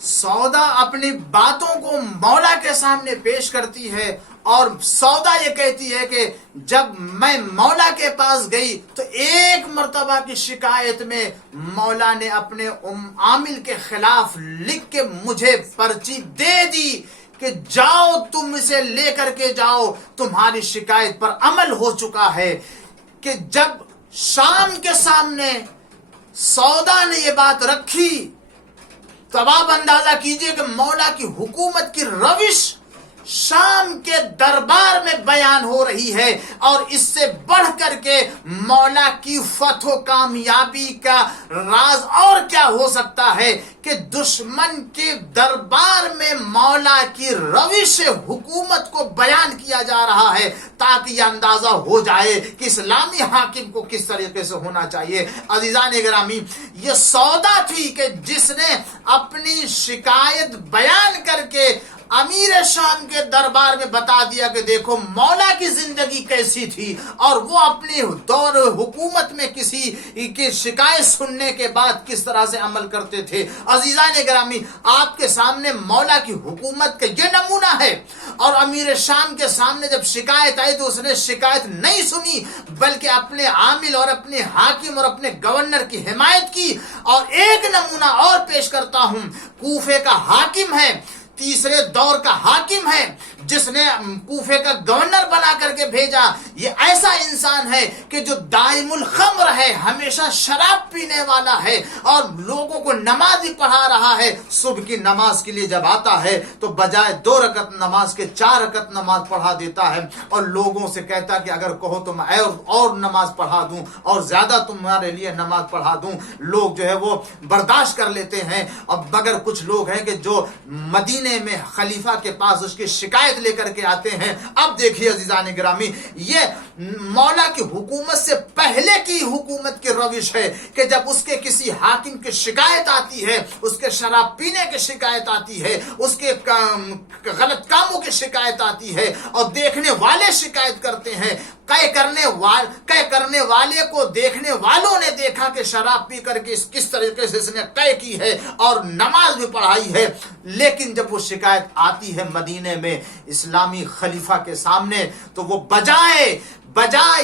سودا اپنی باتوں کو مولا کے سامنے پیش کرتی ہے اور سودا یہ کہتی ہے کہ جب میں مولا کے پاس گئی تو ایک مرتبہ کی شکایت میں مولا نے اپنے عامل کے خلاف لکھ کے مجھے پرچی دے دی کہ جاؤ تم اسے لے کر کے جاؤ، تمہاری شکایت پر عمل ہو چکا ہے۔ کہ جب شام کے سامنے سودا نے یہ بات رکھی تو اب آپ اندازہ کیجئے کہ مولا کی حکومت کی روش شام کے دربار میں بیان ہو رہی ہے، اور اس سے بڑھ کر کے مولا کی فتح و کامیابی کا راز اور کیا ہو سکتا ہے کہ دشمن کے دربار میں مولا کی روش حکومت کو بیان کیا جا رہا ہے تاکہ یہ اندازہ ہو جائے کہ اسلامی حاکم کو کس طریقے سے ہونا چاہیے۔ عزیزان گرامی، یہ سودا تھی کہ جس نے اپنی شکایت بیان کر کے امیر شام کے دربار میں بتا دیا کہ دیکھو مولا کی زندگی کیسی تھی، اور وہ اپنی دور حکومت میں کسی کی شکایت سننے کے بعد کس طرح سے عمل کرتے تھے۔ عزیزان گرامی، آپ کے سامنے مولا کی حکومت کا یہ نمونہ ہے، اور امیر شام کے سامنے جب شکایت آئی تو اس نے شکایت نہیں سنی بلکہ اپنے عامل اور اپنے حاکم اور اپنے گورنر کی حمایت کی۔ اور ایک نمونہ اور پیش کرتا ہوں، کوفے کا حاکم ہے، تیسرے دور کا حاکم ہے، جس نے کوفے کا گورنر بنا کر کے بھیجا۔ یہ ایسا انسان ہے کہ جو دائم الخمر ہے، ہمیشہ شراب پینے والا ہے، اور لوگوں کو نماز بھی پڑھا رہا ہے۔ صبح کی نماز کے لیے جب آتا ہے تو بجائے 2 رکعت نماز کے 4 رکعت نماز پڑھا دیتا ہے، اور لوگوں سے کہتا کہ اگر کہو تو میں اور نماز پڑھا دوں اور زیادہ تمہارے لیے نماز پڑھا دوں۔ لوگ جو ہے وہ برداشت کر لیتے ہیں، اور مگر کچھ لوگ ہیں کہ جو مدینے میں خلیفہ کے پاس اس کی شکایت لے کر کے آتے ہیں۔ اب دیکھیے عزیزان گرامی، یہ مولا کی حکومت سے پہلے کی حکومت کی روش ہے کہ جب اس کے کسی حاکم کی شکایت آتی ہے، اس کے شراب پینے کی شکایت آتی ہے، اس کے غلط کاموں کی شکایت آتی ہے، اور دیکھنے والے شکایت کرتے ہیں، قے کرنے والے کو دیکھنے والوں نے دیکھا کہ شراب پی کر کے کس طریقے سے اس نے قے کی ہے اور نماز بھی پڑھائی ہے، لیکن جب وہ شکایت آتی ہے مدینے میں اسلامی خلیفہ کے سامنے تو وہ بجائے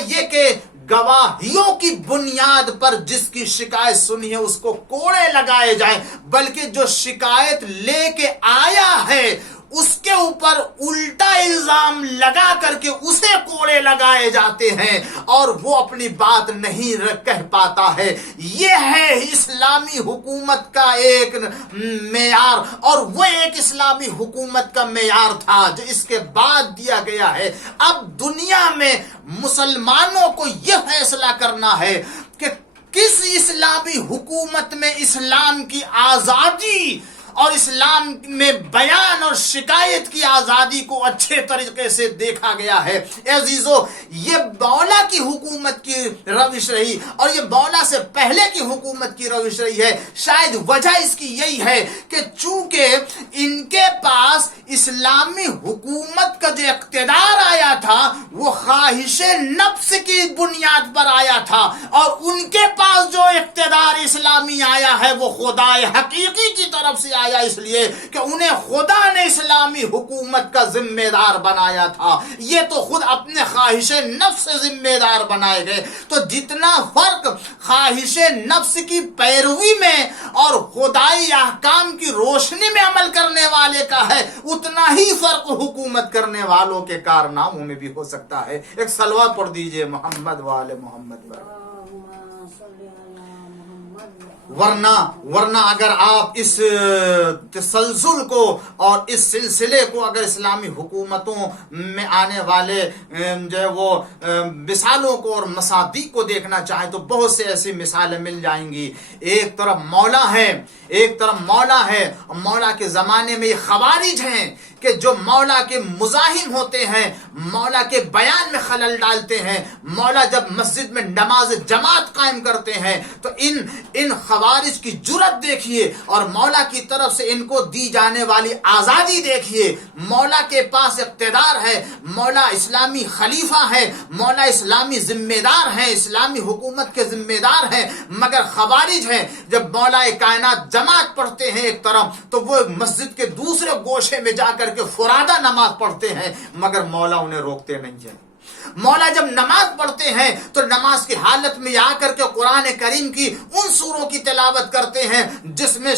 یہ کہ گواہیوں کی بنیاد پر جس کی شکایت سنی ہے اس کو کوڑے لگائے جائیں، بلکہ جو شکایت لے کے آیا ہے اس کے اوپر الٹا الزام لگا کر کے اسے کوڑے لگائے جاتے ہیں، اور وہ اپنی بات نہیں کہہ پاتا ہے۔ یہ ہے اسلامی حکومت کا ایک معیار، اور وہ ایک اسلامی حکومت کا معیار تھا جو اس کے بعد دیا گیا ہے۔ اب دنیا میں مسلمانوں کو یہ فیصلہ کرنا ہے کہ کس اسلامی حکومت میں اسلام کی آزادی اور اسلام میں بیان اور شکایت کی آزادی کو اچھے طریقے سے دیکھا گیا ہے۔ عزیزو، یہ مولا کی حکومت کی روش رہی، اور یہ مولا سے پہلے کی حکومت کی روش رہی ہے۔ شاید وجہ اس کی یہی ہے کہ چونکہ ان کے پاس اسلامی حکومت کا جو اقتدار آیا تھا وہ خواہش نفس کی بنیاد پر آیا تھا، اور ان کے پاس جو اقتدار اسلامی آیا ہے وہ خدائے حقیقی کی طرف سے آیا، اس لیے کہ انہیں خدا نے اسلامی حکومت کا ذمہ دار بنایا تھا۔ یہ تو خود اپنے خواہش نفس سے ذمہ دار بنائے گئے۔ تو جتنا فرق خواہش نفس کی پیروی میں اور خدائی احکام کی روشنی میں عمل کرنے والے کا ہے، اتنا ہی فرق حکومت کرنے والوں کے کارناموں میں بھی ہو سکتا ہے۔ ایک صلوات پڑھ دیجئے محمد وآل محمد۔ ورنہ اگر آپ اس تسلسل کو اور اس سلسلے کو اگر اسلامی حکومتوں میں آنے والے جو ہے وہ مثالوں کو اور مصادیق کو دیکھنا چاہیں تو بہت سے ایسی مثالیں مل جائیں گی۔ ایک طرف مولا ہے اور مولا کے زمانے میں یہ خوارج ہیں کہ کہ جو مولا کے مزاحم ہوتے ہیں، مولا کے بیان میں خلل ڈالتے ہیں، مولا جب مسجد میں نماز جماعت قائم کرتے ہیں تو ان خوارج کی جرت دیکھیے اور مولا کی طرف سے ان کو دی جانے والی آزادی دیکھیے۔ مولا کے پاس اقتدار ہے، مولا اسلامی خلیفہ ہے، مولا اسلامی ذمہ دار ہیں، اسلامی حکومت کے ذمہ دار ہیں، مگر خوارج ہیں جب مولا کائنات جماعت پڑھتے ہیں ایک طرف تو وہ مسجد کے دوسرے گوشے میں جا کر کے فرادہ نماز پڑھتے ہیں، مگر مولا انہیں روکتے نہیں ہیں۔ مولا جب نماز پڑھتے ہیں تو نماز کی حالت میں آ کر کے قرآن کریم کی ان سوروں کی تلاوت کرتے ہیں جس میں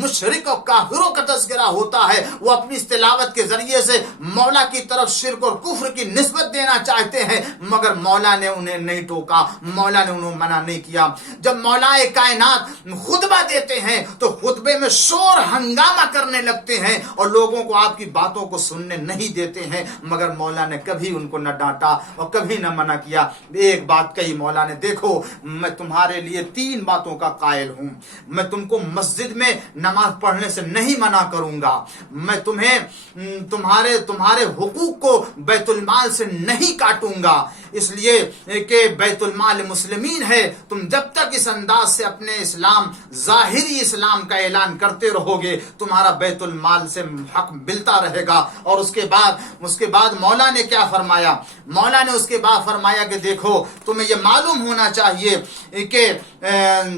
مشرک اور کافروں کا تذکرہ ہوتا ہے، وہ اپنی اس تلاوت کے ذریعے سے مولا کی طرف شرک اور کفر کی نسبت دینا چاہتے ہیں، مگر مولا نے انہیں نہیں ٹوکا، مولا نے انہیں منع نہیں کیا۔ جب مولا کائنات خطبہ دیتے ہیں تو خطبے میں شور ہنگامہ کرنے لگتے ہیں اور لوگوں کو آپ کی باتوں کو سننے نہیں دیتے ہیں، مگر مولا نے کبھی ان کو نہ ڈانٹا اور کبھی نہ منع کیا۔ ایک بات کہی مولا نے، دیکھو میں تمہارے لیے 3 باتوں کا قائل ہوں، میں تم کو مسجد میں نماز پڑھنے سے نہیں منع کروں گا، میں تمہیں تمہارے حقوق کو بیت المال سے نہیں کاٹوں گا، اس لیے کہ بیت المال مسلمین ہے، تم جب تک اس انداز سے اپنے اسلام ظاہری اسلام کا اعلان کرتے رہو گے تمہارا بیت المال سے حق ملتا رہے گا۔ اور اس کے بعد مولا نے کیا فرمایا؟ مولا نے اس کے بعد فرمایا کہ دیکھو تمہیں یہ معلوم ہونا چاہیے کہ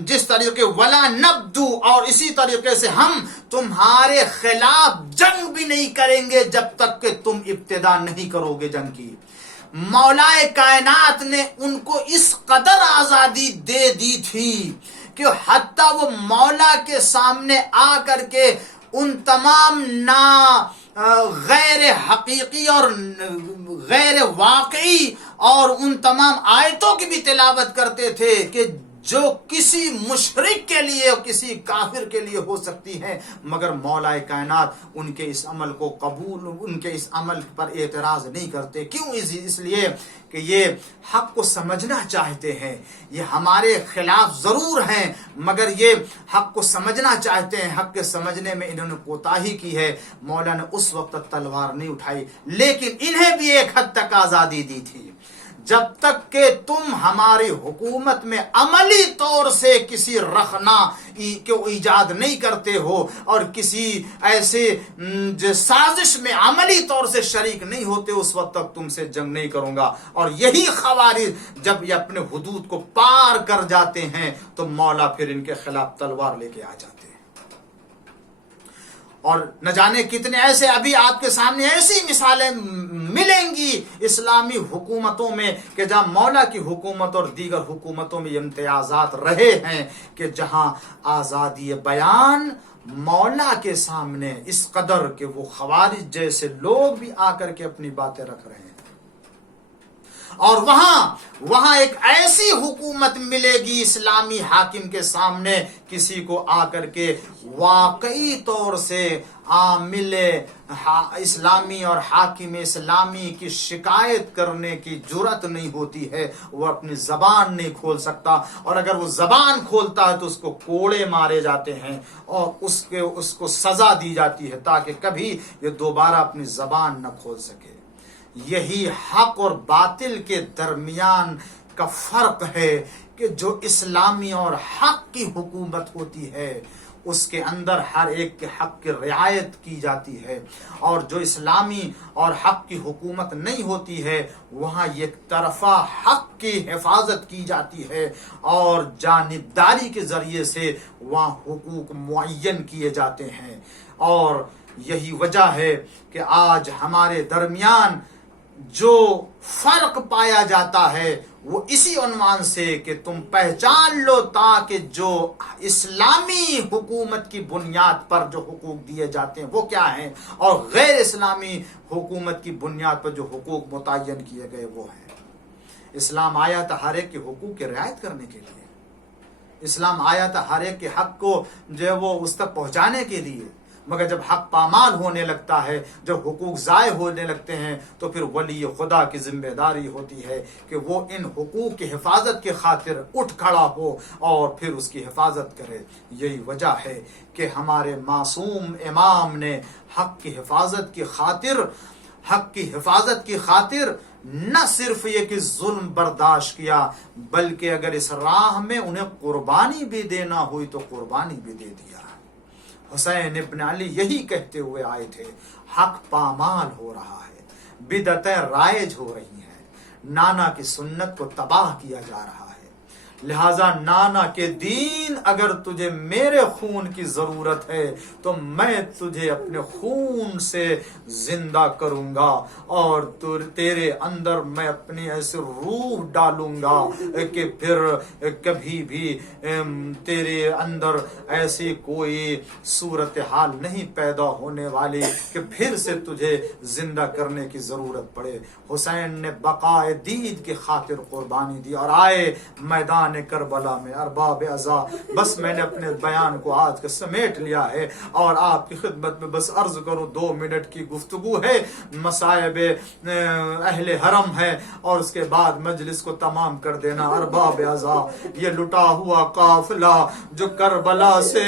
جس طریقے ولا نبدو، اور اسی طریقے سے ہم تمہارے خلاف جنگ بھی نہیں کریں گے جب تک کہ تم ابتدا نہیں کرو گے جنگ کی۔ مولا کائنات نے ان کو اس قدر آزادی دے دی تھی کہ حتیٰ وہ مولا کے سامنے آ کر کے ان تمام غیر حقیقی اور غیر واقعی اور ان تمام آیتوں کی بھی تلاوت کرتے تھے کہ جو کسی مشرک کے لیے اور کسی کافر کے لیے ہو سکتی ہے، مگر مولا کائنات ان کے اس عمل کو قبول، ان کے اس عمل پر اعتراض نہیں کرتے۔ کیوں؟ اس لیے کہ یہ حق کو سمجھنا چاہتے ہیں، یہ ہمارے خلاف ضرور ہیں مگر یہ حق کو سمجھنا چاہتے ہیں، حق کے سمجھنے میں انہوں نے کوتاہی کی ہے۔ مولا نے اس وقت تلوار نہیں اٹھائی، لیکن انہیں بھی ایک حد تک آزادی دی تھی، جب تک کہ تم ہماری حکومت میں عملی طور سے کسی رخنا کو ایجاد نہیں کرتے ہو اور کسی ایسے سازش میں عملی طور سے شریک نہیں ہوتے، اس وقت تک تم سے جنگ نہیں کروں گا۔ اور یہی خوارج جب یہ اپنے حدود کو پار کر جاتے ہیں تو مولا پھر ان کے خلاف تلوار لے کے آ جاتے ہیں۔ اور نہ جانے کتنے ایسے ابھی آپ کے سامنے ایسی مثالیں ملیں گی اسلامی حکومتوں میں کہ جہاں مولا کی حکومت اور دیگر حکومتوں میں امتیازات رہے ہیں کہ جہاں آزادی بیان مولا کے سامنے اس قدر کہ وہ خوارج جیسے لوگ بھی آ کر کے اپنی باتیں رکھ رہے ہیں، اور وہاں ایک ایسی حکومت ملے گی اسلامی حاکم کے سامنے کسی کو آ کر کے واقعی طور سے عامل اسلامی اور حاکم اسلامی کی شکایت کرنے کی جرت نہیں ہوتی ہے، وہ اپنی زبان نہیں کھول سکتا، اور اگر وہ زبان کھولتا ہے تو اس کو کوڑے مارے جاتے ہیں اور اس کو سزا دی جاتی ہے تاکہ کبھی یہ دوبارہ اپنی زبان نہ کھول سکے۔ یہی حق اور باطل کے درمیان کا فرق ہے کہ جو اسلامی اور حق کی حکومت ہوتی ہے اس کے اندر ہر ایک کے حق کی رعایت کی جاتی ہے، اور جو اسلامی اور حق کی حکومت نہیں ہوتی ہے وہاں یک طرفہ حق کی حفاظت کی جاتی ہے اور جانبداری کے ذریعے سے وہاں حقوق معین کیے جاتے ہیں۔ اور یہی وجہ ہے کہ آج ہمارے درمیان جو فرق پایا جاتا ہے وہ اسی عنوان سے کہ تم پہچان لو تاکہ جو اسلامی حکومت کی بنیاد پر جو حقوق دیے جاتے ہیں وہ کیا ہیں، اور غیر اسلامی حکومت کی بنیاد پر جو حقوق متعین کیے گئے وہ ہیں۔ اسلام آیا تھا ہر ایک کے حقوق کی رعایت کرنے کے لیے، اسلام آیا تھا ہر ایک کے حق کو جو ہے وہ اس تک پہنچانے کے لیے، مگر جب حق پامال ہونے لگتا ہے، جب حقوق ضائع ہونے لگتے ہیں، تو پھر ولی خدا کی ذمہ داری ہوتی ہے کہ وہ ان حقوق کی حفاظت کی خاطر اٹھ کھڑا ہو اور پھر اس کی حفاظت کرے۔ یہی وجہ ہے کہ ہمارے معصوم امام نے حق کی حفاظت کی خاطر نہ صرف یہ کہ ظلم برداشت کیا، بلکہ اگر اس راہ میں انہیں قربانی بھی دینا ہوئی تو قربانی بھی دے دیا۔ حسین ابن علی یہی کہتے ہوئے آئے تھے، حق پامال ہو رہا ہے، بدعتیں رائج ہو رہی ہیں، نانا کی سنت کو تباہ کیا جا رہا ہے، لہذا نانا کے دین اگر تجھے میرے خون کی ضرورت ہے تو میں تجھے اپنے خون سے زندہ کروں گا، اور تیرے اندر میں اپنی ایسی روح ڈالوں گا کہ پھر کبھی بھی تیرے اندر ایسی کوئی صورتحال نہیں پیدا ہونے والی کہ پھر سے تجھے زندہ کرنے کی ضرورت پڑے۔ حسین نے بقائے دید کی خاطر قربانی دی اور آئے میدان کربلا میں۔ ارباب عزا، بس میں نے اپنے بیان کو آج کا سمیٹ لیا ہے اور آپ کی خدمت میں بس عرض کروں، 2 منٹ کی گفتگو ہے، مصائب اہل حرم ہے اور اس کے بعد مجلس کو تمام کر دینا۔ ارباب عزا، یہ لٹا ہوا قافلہ جو کربلا سے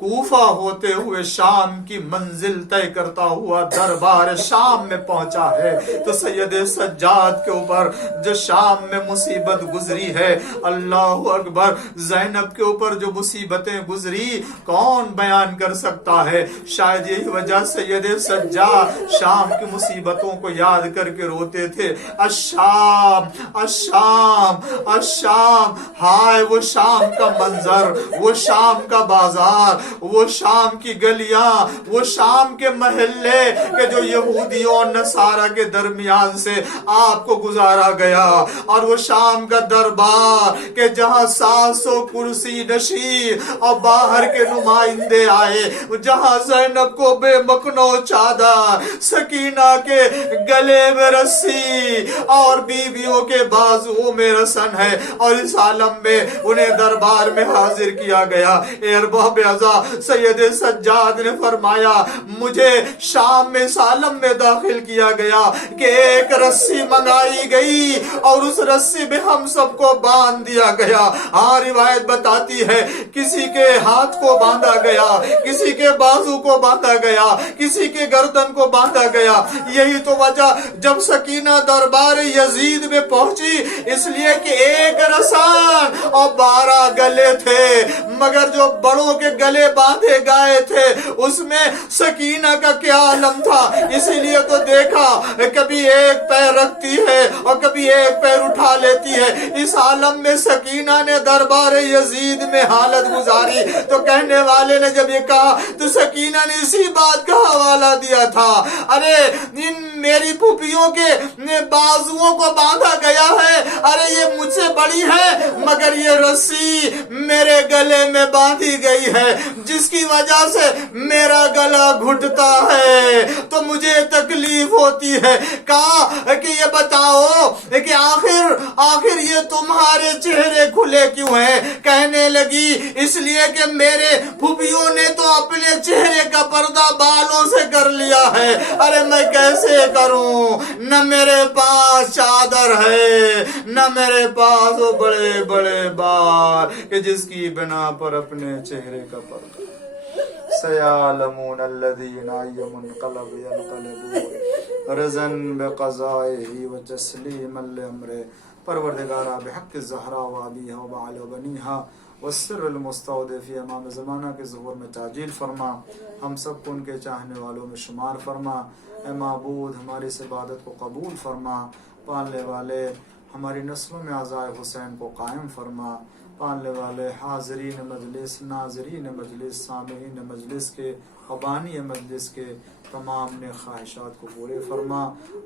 کوفہ ہوتے ہوئے شام کی منزل طے کرتا ہوا دربار شام میں پہنچا ہے، تو سید سجاد کے اوپر جو شام میں مصیبت گزری ہے، اللہ اکبر، زینب کے اوپر جو مصیبتیں گزری کون بیان کر سکتا ہے؟ شاید یہی وجہ سید سجاد شام کی مصیبتوں کو یاد کر کے روتے تھے۔ الشام الشام الشام، ہائے وہ شام کا منظر، وہ شام کا بازار، وہ شام کی گلیاں، وہ شام کے محلے کہ جو یہودیوں اور نصارہ کے درمیان سے آپ کو گزارا گیا، اور وہ شام کا دربار کہ جہاں 700 کرسی نشین اور باہر کے نمائندے آئے، جہاں زینب کو بے مکنو چادر، سکینہ کے گلے میں رسی اور بیویوں کے بازوؤں میں رسن ہے، اور اس عالم میں انہیں دربار میں حاضر کیا گیا۔ اے ارباب عزا، سید سجاد نے فرمایا مجھے شام میں اس عالم میں داخل کیا گیا کہ ایک رسی منگائی گئی اور اس رسی میں ہم سب کو باندھ دیا گیا۔ ہاں، روایت بتاتی ہے کسی کے ہاتھ کو باندھا گیا، کسی کے بازو کو باندھا گیا، کسی کے گردن کو باندھا گیا۔ یہی تو وجہ جب سکینہ دربار یزید میں پہنچی، اس لیے کہ ایک رسان اور 12 گلے تھے، مگر جو بڑوں کے گلے باندھے گئے تھے اس میں سکینہ کا کیا عالم تھا۔ اسی لیے تو دیکھا کبھی ایک پیر رکھتی ہے اور کبھی ایک پیر اٹھا لیتی ہے۔ اس عالم میں سکینہ نے دربار یزید میں حالت گزاری تو کہنے والے نے جب یہ کہا تو سکینہ نے اسی بات کا حوالہ دیا تھا، ارے ان میری پھوپھیوں کے بازوؤں کو باندھا گیا ہے، ارے یہ مجھ سے بڑی ہے مگر یہ رسی میرے گلے میں باندھی گئی ہے، جس کی وجہ سے میرا گلا گھٹتا ہے تو مجھے تکلیف ہوتی ہے۔ کہا کہ یہ بتاؤ کہ آخر یہ تمہارے چہرے کھلے کیوں ہیں؟ کہنے لگی اس لیے کہ میرے پھوپھیوں نے تو اپنے چہرے کا پردہ بالوں سے کر لیا ہے، ارے میں کیسے کروں؟ نہ میرے پاس چادر ہے، نہ میرے پاس وہ بڑے بڑے بال کہ جس کی بنا پر اپنے چہرے کا پردہ۔ سیعلمون الذین منقلب ینقلبون رضا بقضائه وتسلیما لامرہ۔ پروردگارہ بحق الزہرا و ابیہا و بعل بنیہا والسر المستودع فی امام زمانہ کے ظہور میں تعجیل فرما، ہم سب کو ان کے چاہنے والوں میں شمار فرما۔ اے معبود، ہماری اس عبادت کو قبول فرما، پالنے والے ہماری نسلوں میں عزائے حسین کو قائم فرما، پالنے والے حاضرین مجلس، ناظرین مجلس، سامعین مجلس کے، بانی مجلس کے تمام نے خواہشات کو پورے فرما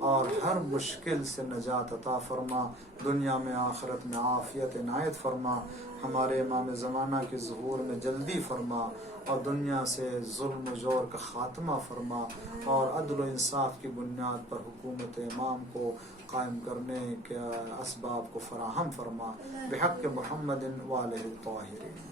اور ہر مشکل سے نجات عطا فرما، دنیا میں آخرت میں عافیت عنایت فرما، ہمارے امام زمانہ کے ظہور میں جلدی فرما اور دنیا سے ظلم و جور کا خاتمہ فرما اور عدل و انصاف کی بنیاد پر حکومت امام کو قائم کرنے کے اسباب کو فراہم فرما، بحق محمد و آلہ الطاہرین۔